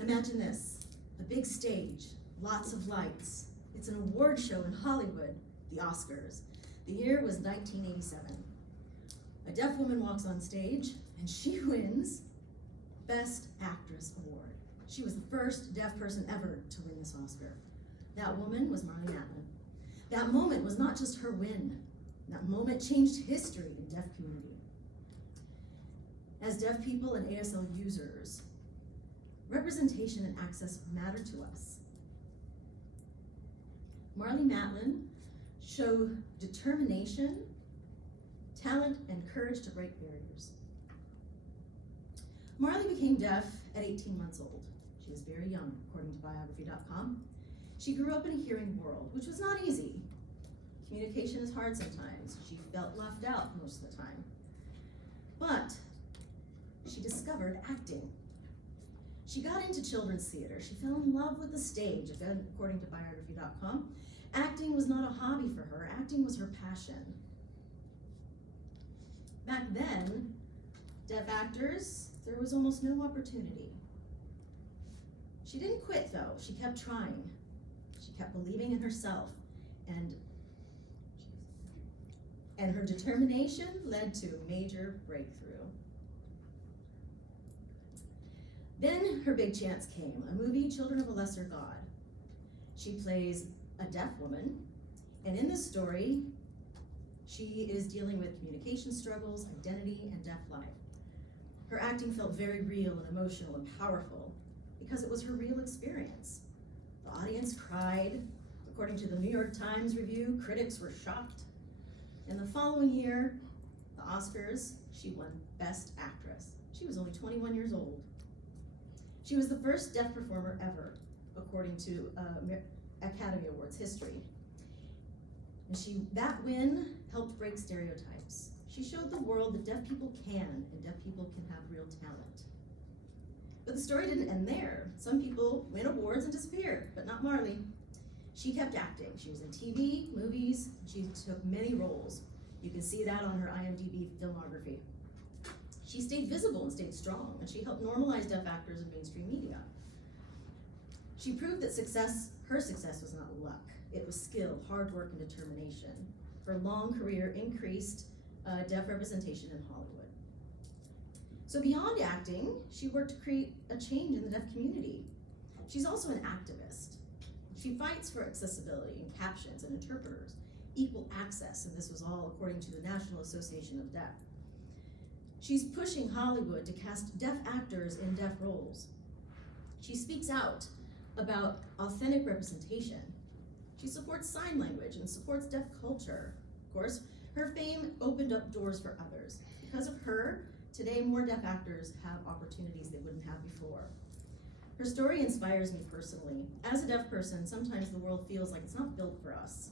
Imagine this, a big stage, lots of lights. It's an award show in Hollywood, the Oscars. The year was 1987. A deaf woman walks on stage and she wins Best Actress Award. She was the first deaf person ever to win this Oscar. That woman was Marlee Matlin. That moment was not just her win. That moment changed history in the deaf community. As deaf people and ASL users, representation and access matter to us. Marlee Matlin showed determination, talent, and courage to break barriers. Marlee became deaf at 18 months old. She was very young, according to biography.com. She grew up in a hearing world, which was not easy. Communication is hard sometimes. She felt left out most of the time. But she discovered acting. She got into children's theater. She fell in love with the stage, according to biography.com. Acting was not a hobby for her. Acting was her passion. Back then, deaf actors, there was almost no opportunity. She didn't quit though. She kept trying. She kept believing in herself, and her determination led to a major breakthrough. Then her big chance came, a movie, Children of a Lesser God. She plays a deaf woman, and in this story, she is dealing with communication struggles, identity, and deaf life. Her acting felt very real and emotional and powerful because it was her real experience. The audience cried. According to the New York Times review, critics were shocked. In the following year, the Oscars, she won Best Actress. She was only 21 years old. She was the first deaf performer ever, according to Academy Awards history. And that win helped break stereotypes. She showed the world that deaf people can, and deaf people can have real talent. But the story didn't end there. Some people win awards and disappear, but not Marlee. She kept acting. She was in TV, movies, and she took many roles. You can see that on her IMDb filmography. She stayed visible and stayed strong, and she helped normalize deaf actors in mainstream media. She proved that her success was not luck. It was skill, hard work, and determination. Her long career increased deaf representation in Hollywood. So beyond acting, she worked to create a change in the deaf community. She's also an activist. She fights for accessibility and captions and interpreters, equal access, and this was all according to the National Association of Deaf. She's pushing Hollywood to cast deaf actors in deaf roles. She speaks out about authentic representation. She supports sign language and supports deaf culture. Of course, her fame opened up doors for others. Because of her, today more deaf actors have opportunities they wouldn't have before. Her story inspires me personally. As a deaf person, sometimes the world feels like it's not built for us.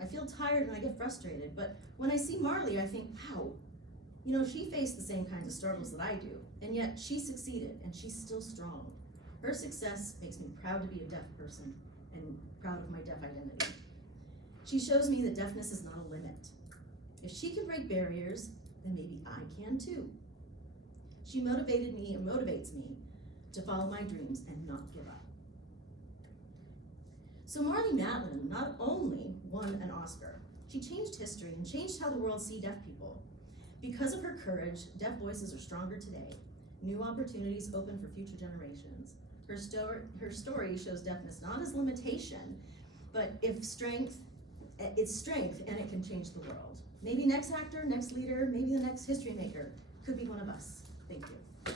I feel tired and I get frustrated, but when I see Marlee, I think, wow, she faced the same kinds of struggles that I do, and yet she succeeded, and she's still strong. Her success makes me proud to be a deaf person and proud of my deaf identity. She shows me that deafness is not a limit. If she can break barriers, then maybe I can too. She motivated me and motivates me to follow my dreams and not give up. So Marlee Matlin not only won an Oscar, she changed history and changed how the world sees deaf people. Because of her courage, deaf voices are stronger today. New opportunities open for future generations. Her story shows deafness not as limitation, but it's strength, and it can change the world. Maybe next actor, next leader, maybe the next history maker could be one of us. Thank you.